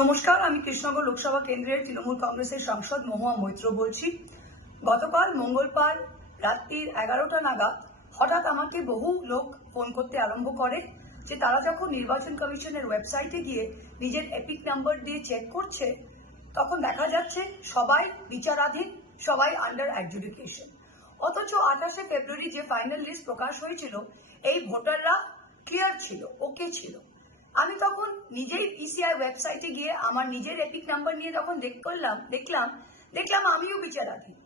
নমস্কার, আমি কৃষ্ণনগর লোকসভা কেন্দ্রের তৃণমূল কংগ্রেসের সাংসদ মহুয়া মৈত্র বলছি। গতকাল মঙ্গলবার রাত্রি 11টা নাগাদ হঠাৎ আমাকে বহু লোক ফোন করতে আরম্ভ করে যে তারা যখন নির্বাচন কমিশনের ওয়েবসাইটে গিয়ে নিজের এপিক নাম্বার দিয়ে চেক করছে, তখন দেখা যাচ্ছে সবাই বিচারাধীন, সবাই আন্ডার অ্যাডজুডিকেশন। অথচ 28শে ফেব্রুয়ারি যে ফাইনাল লিস্ট প্রকাশ হয়েছিল, এই ভোটাররা ক্লিয়ার ছিল, ওকে ছিল। আমি তখন নিজেই ইসিআই ওয়েবসাইটে গিয়ে আমার নিজের এপিক নাম্বার নিয়ে যখন দেখলাম আমিও বিচারাধীন।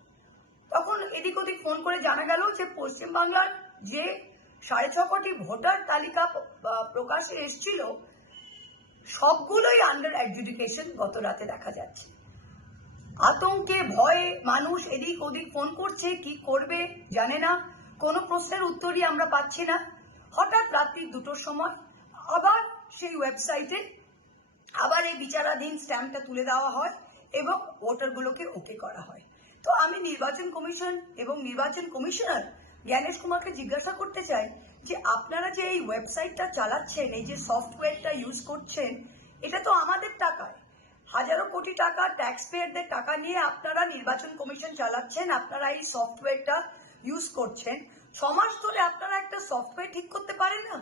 তখন এদিক ওদিক ফোন করে জানা গেল যে পশ্চিমবাংলার যে 6.5 কোটি ভোটার তালিকা প্রকাশে এসেছিল, সবগুলোই আন্ডার অ্যাডজুডিকেশন গত রাতে দেখা যাচ্ছে। আতঙ্কে ভয়ে মানুষ এদিক ওদিক ফোন করছে, কি করবে জানে না, কোনো প্রশ্নের উত্তরই আমরা পাচ্ছি না। হঠাৎ রাত্রি 2টোর সময় আবার সেই ওয়েবসাইটে আবার এই বিচারাধীন স্ট্যাম্পটা তুলে দেওয়া হয় এবং ভোটারগুলোকে ওকে করা হয়। তো আমি নির্বাচন কমিশন এবং নির্বাচন কমিশনার জ্ঞানেশ কুমারকে জিজ্ঞাসা করতে চাই যে আপনারা যে এই ওয়েবসাইটটা চালাচ্ছেন, এই যে সফটওয়্যারটা ইউজ করছেন, এটা তো আমাদের টাকায়, হাজারো কোটি টাকা ট্যাক্স পেয়ারদের টাকা নিয়ে আপনারা নির্বাচন কমিশন চালাচ্ছেন, আপনারা এই সফটওয়্যারটা ইউজ করছেন। 6 মাস ধরে আপনারা একটা সফটওয়্যার ঠিক করতে পারেন না?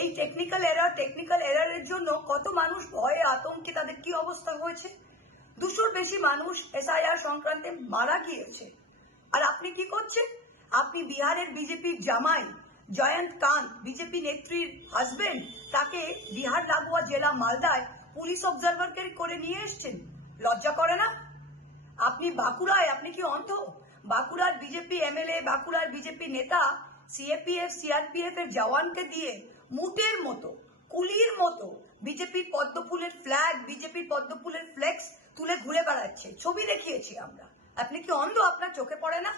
এই টেকনিক্যাল এরারের জন্য কত মানুষ ভয়ে আতঙ্কে তাদের কি অবস্থা হয়েছে। 200-র বেশি মানুষ এসআইআর সংক্রান্তে মারা গিয়েছে। আর আপনি কি করছেন? আপনি বিহারের বিজেপির জামাই জয়ন্ত কান্ত, বিজেপি নেত্রীর হাজবেন্ড, তাকে বিহার লাগোয়া জেলা মালদায় পুলিশ অবজারভারকে করে নিয়ে এসছেন। লজ্জা করে না? আপনি বাঁকুড়ায়, আপনি কি অন্ধ? বাঁকুড়ার বিজেপি এমএলএ, বাঁকুড়ার বিজেপি নেতা সিএপিএফ সিআরপিএফ এর জওয়ানকে দিয়ে মুটের মতো, কুলির মতো বিজেপির পদ্মফুলের ফ্ল্যাগ, বিজেপির পদ্মফুলের ফ্লেক্স তুলে ঘুরে বেড়াচ্ছে। ছবি দেখিয়েছি আমরা। আপনি কি অন্ধ? আপনার চোখে পড়ে না?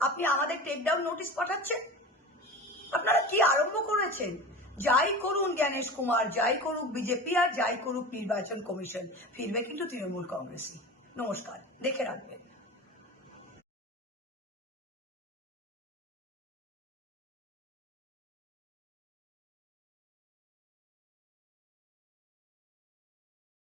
আপনি আমাদের টেক ডাউন নোটিশ পাঠাচ্ছেন। আপনারা কি আরম্ভ করেছেন? যাই করুন জ্ঞানেশ কুমার, যাই করুক বিজেপি, আর যাই করুক নির্বাচন কমিশন, ফিরবে কিন্তু তৃণমূল কংগ্রেসই। নমস্কার, দেখে রাখবেন।